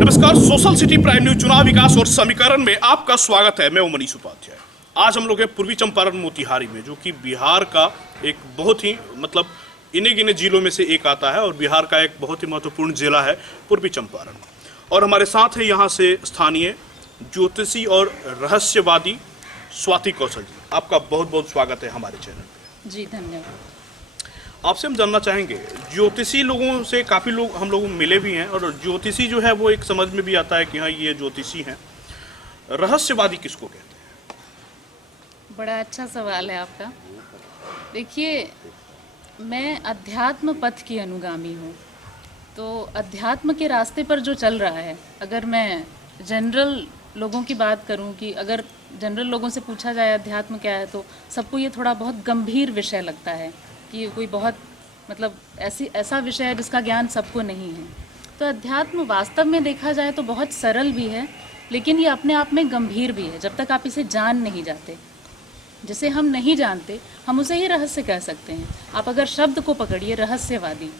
नमस्कार, social city prime news चुनाव विकास और समीकरण में आपका स्वागत है। मैं हूं मनीष उपाध्याय। आज हम लोग हैं पूर्वी चंपारण मोतिहारी में, जो कि बिहार का एक बहुत ही इन्हीं गिने जिलों में से एक आता है और बिहार का एक बहुत ही महत्वपूर्ण जिला है पूर्वी चंपारण। और हमारे साथ है यहाँ से स्थानीय ज्योतिषी और रहस्यवादी स्वाति कौशल जी। आपका बहुत बहुत स्वागत है हमारे चैनल पे। जी धन्यवाद। आपसे हम जानना चाहेंगे, ज्योतिषी लोगों से काफ़ी लोग हम लोग मिले भी हैं और ज्योतिषी जो है वो एक समझ में भी आता है कि हाँ ये ज्योतिषी हैं। रहस्यवादी किसको कहते हैं? बड़ा अच्छा सवाल है आपका। देखिए, मैं अध्यात्म पथ की अनुगामी हूँ, तो अध्यात्म के रास्ते पर जो चल रहा है, अगर मैं जनरल लोगों की बात करूँ कि अगर जनरल लोगों से पूछा जाए अध्यात्म क्या है, तो सबको ये थोड़ा बहुत गंभीर विषय लगता है कि कोई बहुत ऐसा विषय है जिसका ज्ञान सबको नहीं है। तो अध्यात्म वास्तव में देखा जाए तो बहुत सरल भी है, लेकिन ये अपने आप में गंभीर भी है जब तक आप इसे जान नहीं जाते। जिसे हम नहीं जानते, हम उसे ही रहस्य कह सकते हैं। आप अगर शब्द को पकड़िए, रहस्यवादी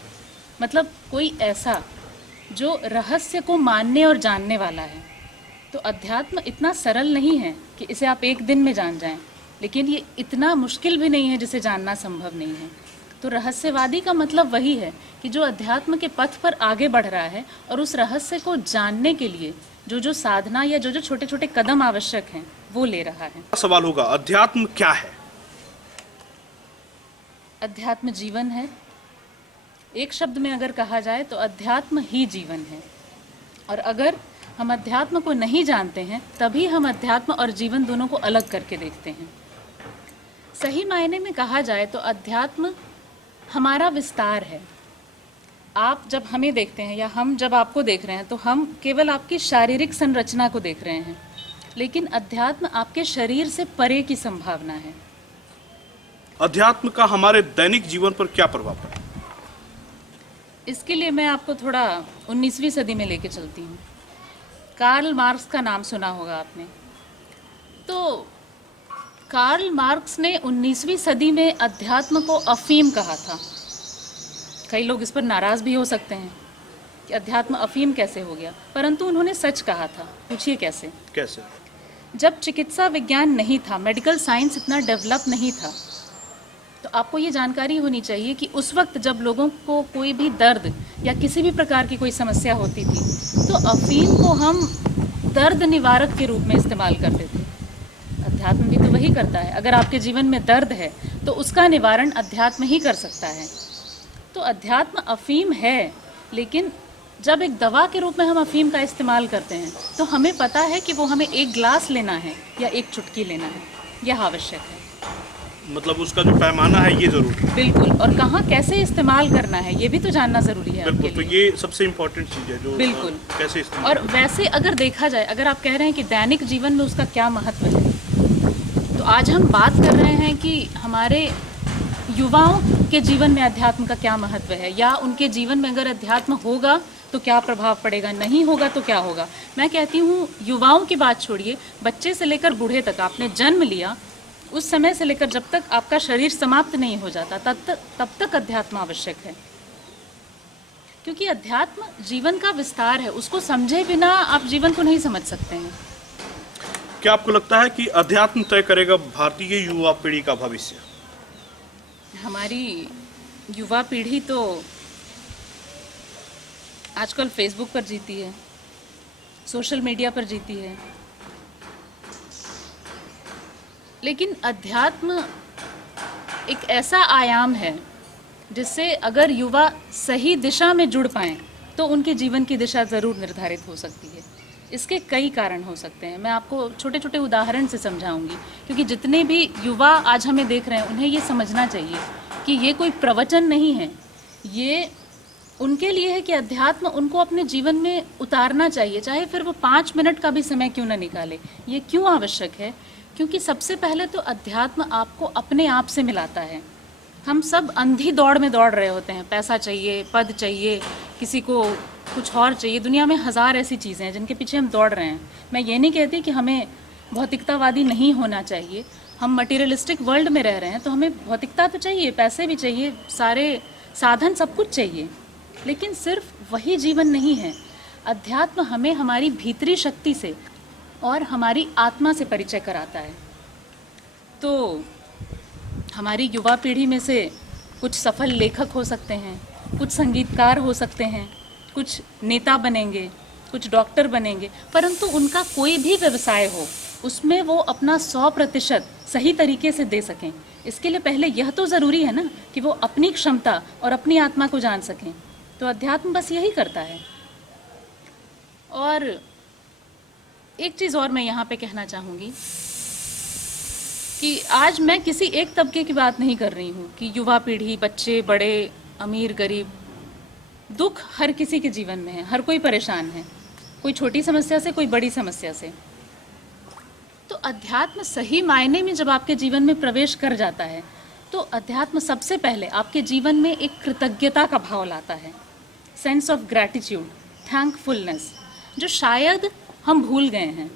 मतलब कोई ऐसा जो रहस्य को मानने और जानने वाला है। तो अध्यात्म इतना सरल नहीं है कि इसे आप एक दिन में जान जाएं, लेकिन ये इतना मुश्किल भी नहीं है जिसे जानना संभव नहीं है। तो रहस्यवादी का मतलब वही है कि जो अध्यात्म के पथ पर आगे बढ़ रहा है और उस रहस्य को जानने के लिए जो साधना या जो छोटे छोटे कदम आवश्यक हैं वो ले रहा है। सवाल होगा, अध्यात्म क्या है? अध्यात्म जीवन है। एक शब्द में अगर कहा जाए तो अध्यात्म ही जीवन है। और अगर हम अध्यात्म को नहीं जानते हैं, तभी हम अध्यात्म और जीवन दोनों को अलग करके देखते हैं। सही मायने में कहा जाए तो अध्यात्म हमारा विस्तार है। आप जब हमें देखते हैं या हम जब आपको देख रहे हैं, तो हम केवल आपकी शारीरिक संरचना को देख रहे हैं, लेकिन अध्यात्म आपके शरीर से परे की संभावना है। अध्यात्म का हमारे दैनिक जीवन पर क्या प्रभाव पड़ा? इसके लिए मैं आपको थोड़ा 19वीं सदी में लेके चलती हूँ। कार्ल मार्क्स का नाम सुना होगा आपने। तो कार्ल मार्क्स ने 19वीं सदी में अध्यात्म को अफीम कहा था। कई लोग इस पर नाराज भी हो सकते हैं कि अध्यात्म अफीम कैसे हो गया, परंतु उन्होंने सच कहा था। पूछिए कैसे? कैसे? जब चिकित्सा विज्ञान नहीं था, मेडिकल साइंस इतना डेवलप नहीं था, तो आपको ये जानकारी होनी चाहिए कि उस वक्त जब लोगों को कोई भी दर्द या किसी भी प्रकार की कोई समस्या होती थी, तो अफीम को हम दर्द निवारक के रूप में इस्तेमाल करते थे। अध्यात्म भी तो वही करता है। अगर आपके जीवन में दर्द है तो उसका निवारण अध्यात्म ही कर सकता है। तो अध्यात्म अफीम है, लेकिन जब एक दवा के रूप में हम अफीम का इस्तेमाल करते हैं, तो हमें पता है कि वो हमें एक ग्लास लेना है या एक चुटकी लेना है, यह आवश्यक है। मतलब उसका जो पैमाना है ये जरूरी। बिल्कुल। और कहाँ कैसे इस्तेमाल करना है ये भी तो जानना जरूरी है। बिल्कुल। तो ये सबसे इम्पोर्टेंट चीज है जो बिल्कुल कैसे इस्तेमाल। और वैसे अगर देखा जाए, अगर आप कह रहे हैं कि दैनिक जीवन में उसका क्या महत्व है, तो आज हम बात कर रहे हैं कि हमारे युवाओं के जीवन में अध्यात्म का क्या महत्व है, या उनके जीवन में अगर अध्यात्म होगा तो क्या प्रभाव पड़ेगा, नहीं होगा तो क्या होगा। मैं कहती हूँ युवाओं की बात छोड़िए, बच्चे से लेकर बूढ़े तक, आपने जन्म लिया उस समय से लेकर जब तक आपका शरीर समाप्त नहीं हो जाता, तब तक अध्यात्म आवश्यक है। क्योंकि अध्यात्म जीवन का विस्तार है। उसको समझे बिना आप जीवन को नहीं समझ सकते हैं। क्या आपको लगता है कि अध्यात्म तय करेगा भारतीय युवा पीढ़ी का भविष्य? हमारी युवा पीढ़ी तो आजकल फेसबुक पर जीती है, सोशल मीडिया पर जीती है, लेकिन अध्यात्म एक ऐसा आयाम है जिससे अगर युवा सही दिशा में जुड़ पाएं तो उनके जीवन की दिशा ज़रूर निर्धारित हो सकती है। इसके कई कारण हो सकते हैं। मैं आपको छोटे छोटे उदाहरण से समझाऊंगी, क्योंकि जितने भी युवा आज हमें देख रहे हैं उन्हें ये समझना चाहिए कि ये कोई प्रवचन नहीं है, ये उनके लिए है कि अध्यात्म उनको अपने जीवन में उतारना चाहिए, चाहे फिर वो 5 मिनट का भी समय क्यों ना निकाले। ये क्यों आवश्यक है? क्योंकि सबसे पहले तो अध्यात्म आपको अपने आप से मिलाता है। हम सब अंधी दौड़ में दौड़ रहे होते हैं, पैसा चाहिए, पद चाहिए, किसी को कुछ और चाहिए। दुनिया में हज़ार ऐसी चीज़ें हैं जिनके पीछे हम दौड़ रहे हैं। मैं ये नहीं कहती कि हमें भौतिकतावादी नहीं होना चाहिए। हम मटीरियलिस्टिक वर्ल्ड में रह रहे हैं तो हमें भौतिकता तो चाहिए, पैसे भी चाहिए, सारे साधन सब कुछ चाहिए, लेकिन सिर्फ वही जीवन नहीं है। अध्यात्म हमें हमारी भीतरी शक्ति से और हमारी आत्मा से परिचय कराता है। तो हमारी युवा पीढ़ी में से कुछ सफल लेखक हो सकते हैं, कुछ संगीतकार हो सकते हैं, कुछ नेता बनेंगे, कुछ डॉक्टर बनेंगे, परंतु उनका कोई भी व्यवसाय हो उसमें वो अपना 100% सही तरीके से दे सकें। इसके लिए पहले यह तो ज़रूरी है ना कि वो अपनी क्षमता और अपनी आत्मा को जान सकें। तो अध्यात्म बस यही करता है। और एक चीज़ और मैं यहाँ पे कहना चाहूँगी कि आज मैं किसी एक तबके की बात नहीं कर रही हूँ कि युवा पीढ़ी, बच्चे, बड़े, अमीर, गरीब, दुख हर किसी के जीवन में है, हर कोई परेशान है, कोई छोटी समस्या से, कोई बड़ी समस्या से। तो अध्यात्म सही मायने में जब आपके जीवन में प्रवेश कर जाता है तो अध्यात्म सबसे पहले आपके जीवन में एक कृतज्ञता का भाव लाता है, सेंस ऑफ ग्रैटिट्यूड, थैंकफुलनेस, जो शायद हम भूल गए हैं।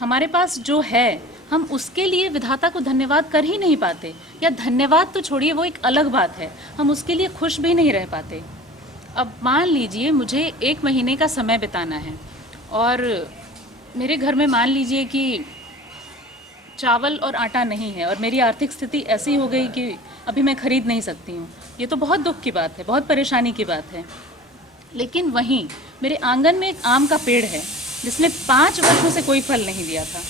हमारे पास जो है हम उसके लिए विधाता को धन्यवाद कर ही नहीं पाते, या धन्यवाद तो छोड़िए, वो एक अलग बात है, हम उसके लिए खुश भी नहीं रह पाते। अब मान लीजिए मुझे 1 महीने का समय बिताना है और मेरे घर में मान लीजिए कि चावल और आटा नहीं है और मेरी आर्थिक स्थिति ऐसी हो गई कि अभी मैं खरीद नहीं सकती हूँ। ये तो बहुत दुख की बात है, बहुत परेशानी की बात है। लेकिन वहीं मेरे आंगन में एक आम का पेड़ है जिसने 5 वर्षों से कोई फल नहीं दिया था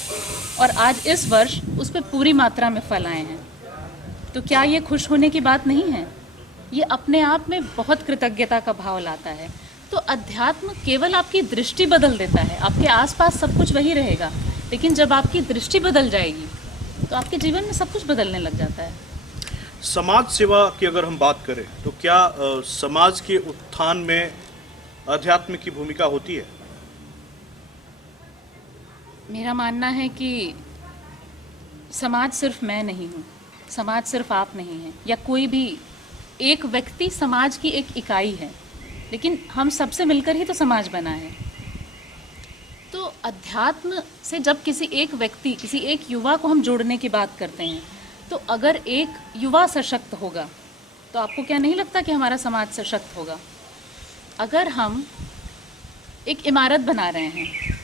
और आज इस वर्ष उस पर पूरी मात्रा में फल आए हैं। तो क्या ये खुश होने की बात नहीं है? ये अपने आप में बहुत कृतज्ञता का भाव लाता है। तो अध्यात्म केवल आपकी दृष्टि बदल देता है, आपके आसपास सब कुछ वही रहेगा, लेकिन जब आपकी दृष्टि बदल जाएगी तो आपके जीवन में सब कुछ बदलने लग जाता है। समाज सेवा की अगर हम बात करें तो क्या समाज के उत्थान में अध्यात्म की भूमिका होती है? मेरा मानना है कि समाज सिर्फ मैं नहीं हूँ, समाज सिर्फ आप नहीं है, या कोई भी एक व्यक्ति समाज की एक इकाई है, लेकिन हम सबसे मिलकर ही तो समाज बना है। तो अध्यात्म से जब किसी एक व्यक्ति, किसी एक युवा को हम जोड़ने की बात करते हैं, तो अगर एक युवा सशक्त होगा तो आपको क्या नहीं लगता कि हमारा समाज सशक्त होगा? अगर हम एक इमारत बना रहे हैं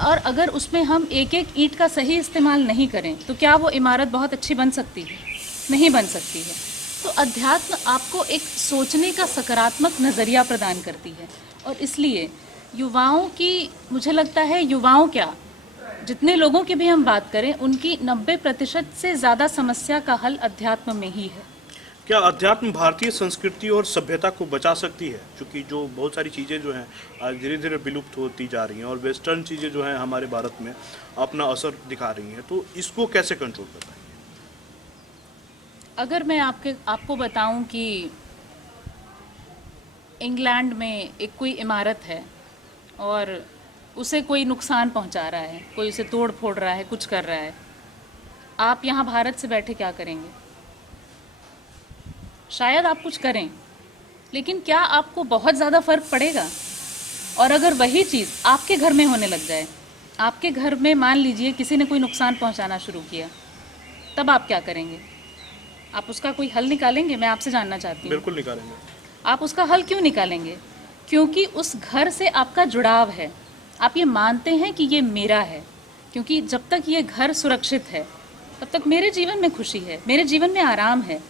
और अगर उसमें हम एक एक ईंट का सही इस्तेमाल नहीं करें तो क्या वो इमारत बहुत अच्छी बन सकती है? नहीं बन सकती है। तो अध्यात्म आपको एक सोचने का सकारात्मक नज़रिया प्रदान करती है और इसलिए युवाओं की, मुझे लगता है युवाओं क्या, जितने लोगों की भी हम बात करें उनकी 90% से ज़्यादा समस्या का हल अध्यात्म में ही है। क्या अध्यात्म भारतीय संस्कृति और सभ्यता को बचा सकती है? क्योंकि जो बहुत सारी चीज़ें जो हैं आज धीरे धीरे विलुप्त होती जा रही हैं और वेस्टर्न चीज़ें जो हैं हमारे भारत में अपना असर दिखा रही हैं, तो इसको कैसे कंट्रोल कर पाएंगे? अगर मैं आपको बताऊं कि इंग्लैंड में एक कोई इमारत है और उसे कोई नुकसान पहुंचा रहा है, कोई उसे तोड़ फोड़ रहा है, कुछ कर रहा है, आप यहाँ भारत से बैठे क्या करेंगे? शायद आप कुछ करें, लेकिन क्या आपको बहुत ज़्यादा फ़र्क पड़ेगा? और अगर वही चीज़ आपके घर में होने लग जाए, आपके घर में मान लीजिए किसी ने कोई नुकसान पहुंचाना शुरू किया, तब आप क्या करेंगे? आप उसका कोई हल निकालेंगे? मैं आपसे जानना चाहती हूँ। बिल्कुल निकालेंगे। आप उसका हल क्यों निकालेंगे? क्योंकि उस घर से आपका जुड़ाव है, आप ये मानते हैं कि ये मेरा है, क्योंकि जब तक ये घर सुरक्षित है तब तक मेरे जीवन में खुशी है, मेरे जीवन में आराम है।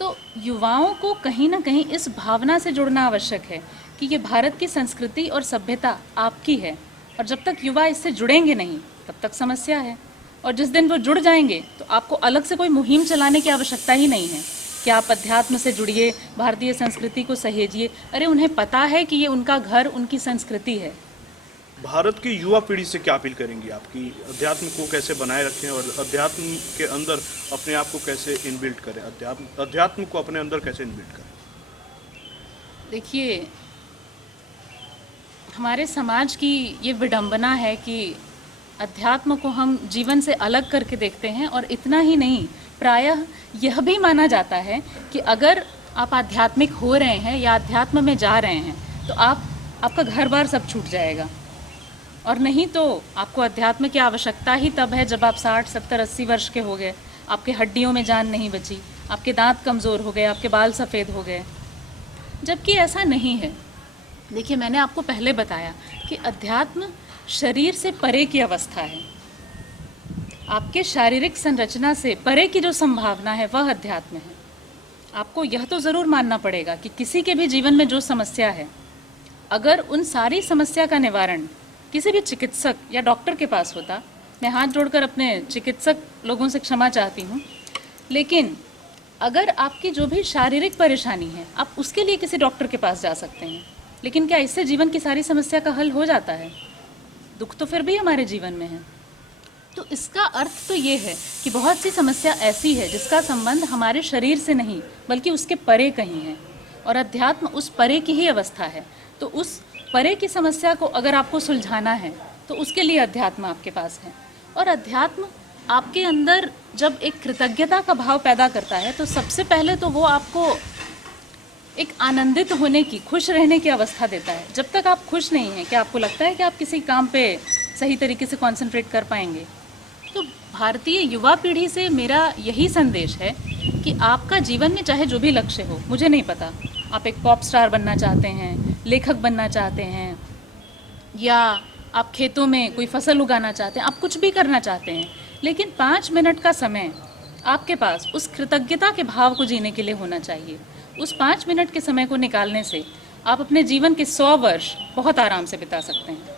तो युवाओं को कहीं ना कहीं इस भावना से जुड़ना आवश्यक है कि ये भारत की संस्कृति और सभ्यता आपकी है, और जब तक युवा इससे जुड़ेंगे नहीं तब तक समस्या है। और जिस दिन वो जुड़ जाएंगे तो आपको अलग से कोई मुहिम चलाने की आवश्यकता ही नहीं है कि आप अध्यात्म से जुड़िए, भारतीय संस्कृति को सहेजिए। अरे उन्हें पता है कि ये उनका घर, उनकी संस्कृति है। भारत की युवा पीढ़ी से क्या अपील करेंगी आपकी? अध्यात्म को कैसे बनाए रखें और अध्यात्म के अंदर अपने आप को कैसे इनबिल्ट करें? अध्यात्म को अपने अंदर कैसे इनबिल्ट करें? देखिए, हमारे समाज की ये विडंबना है कि अध्यात्म को हम जीवन से अलग करके देखते हैं, और इतना ही नहीं, प्रायः यह भी माना जाता है कि अगर आप आध्यात्मिक हो रहे हैं या अध्यात्म में जा रहे हैं तो आपका घर बार सब छूट जाएगा, और नहीं तो आपको अध्यात्म की आवश्यकता ही तब है जब आप 60, 70, 80 वर्ष के हो गए, आपके हड्डियों में जान नहीं बची, आपके दांत कमज़ोर हो गए, आपके बाल सफ़ेद हो गए। जबकि ऐसा नहीं है। देखिए, मैंने आपको पहले बताया कि अध्यात्म शरीर से परे की अवस्था है। आपके शारीरिक संरचना से परे की जो संभावना है वह अध्यात्म है। आपको यह तो ज़रूर मानना पड़ेगा कि किसी के भी जीवन में जो समस्या है, अगर उन सारी समस्या का निवारण किसी भी चिकित्सक या डॉक्टर के पास होता, मैं हाथ जोड़कर अपने चिकित्सक लोगों से क्षमा चाहती हूँ, लेकिन अगर आपकी जो भी शारीरिक परेशानी है आप उसके लिए किसी डॉक्टर के पास जा सकते हैं, लेकिन क्या इससे जीवन की सारी समस्या का हल हो जाता है? दुख तो फिर भी हमारे जीवन में है। तो इसका अर्थ तो ये है कि बहुत सी समस्या ऐसी है जिसका संबंध हमारे शरीर से नहीं बल्कि उसके परे कहीं है, और अध्यात्म उस परे की ही अवस्था है। तो उस परे की समस्या को अगर आपको सुलझाना है तो उसके लिए अध्यात्म आपके पास है। और अध्यात्म आपके अंदर जब एक कृतज्ञता का भाव पैदा करता है तो सबसे पहले तो वो आपको एक आनंदित होने की, खुश रहने की अवस्था देता है। जब तक आप खुश नहीं हैं, क्या आपको लगता है कि आप किसी काम पे सही तरीके से कंसंट्रेट कर पाएंगे? तो भारतीय युवा पीढ़ी से मेरा यही संदेश है कि आपका जीवन में चाहे जो भी लक्ष्य हो, मुझे नहीं पता, आप एक पॉप स्टार बनना चाहते हैं, लेखक बनना चाहते हैं, या आप खेतों में कोई फसल उगाना चाहते हैं, आप कुछ भी करना चाहते हैं, लेकिन 5 मिनट का समय आपके पास उस कृतज्ञता के भाव को जीने के लिए होना चाहिए। उस 5 मिनट के समय को निकालने से आप अपने जीवन के 100 वर्ष बहुत आराम से बिता सकते हैं।